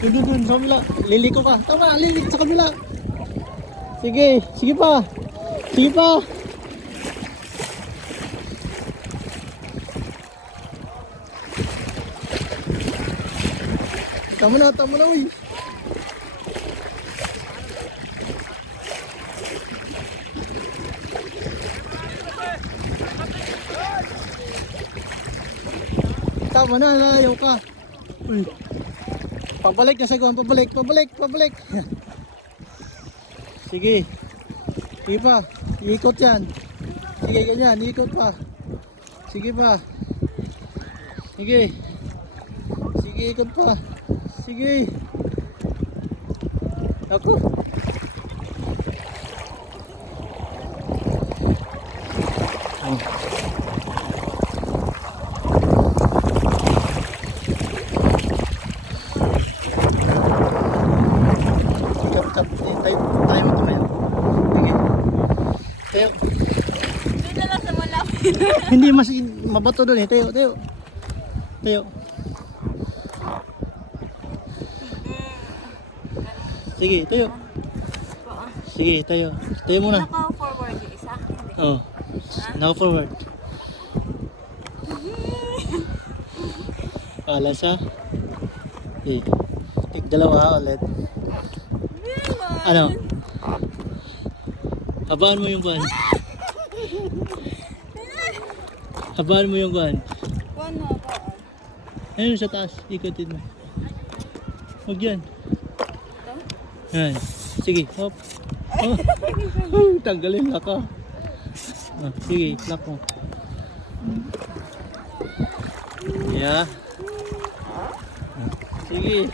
Dun, sa kabila. Liliko ka. Tama, liliko sa kabila. Sige, sige pa. Sige pa. Tama na, uy. Tama na, lalayaw ka. Uy. Pabalik na sa guwan, pabalik. Sige. Sige pa, iikot yan. Sige, ganyan, iikot pa. Sige pa. Sige. Sige, ikot pa. Sige. Ako. Oh. Tayo mo tumayo. Sige. Tayo. Dito lang sa malapit. Hindi mas mabato doon eh. Tayo. Sige, tayo. Sige, tayo. Tayo muna. Naka-forward yung isa. Oh. Now forward. Alas ha. Eh. Dalawa ulit. Ano? Habaan mo yung kuhan. Habaan mo yung kuhan. Ano ba? Ayun sa taas. Ikutin mo. Huwag yan. Yan. Sige. Hop. Oh. Tanggalin na ka. Oh, sige. Lock mo. Yeah. Sige.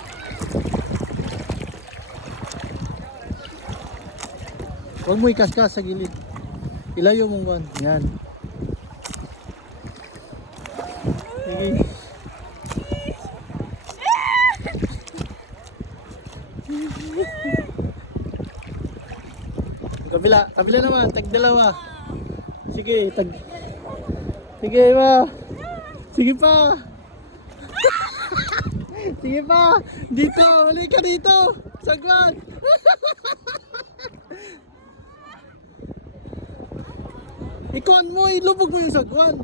Huwag mo ikaskas sa gilid. Ilayo mong kuhan. Yan. Sige. Kabila naman, tag dalawa. Sige, sige pa. Sige pa. Sige pa. Dito, huli ka dito. Sagwan. Ikon mo, ilubog mo yung sagwan.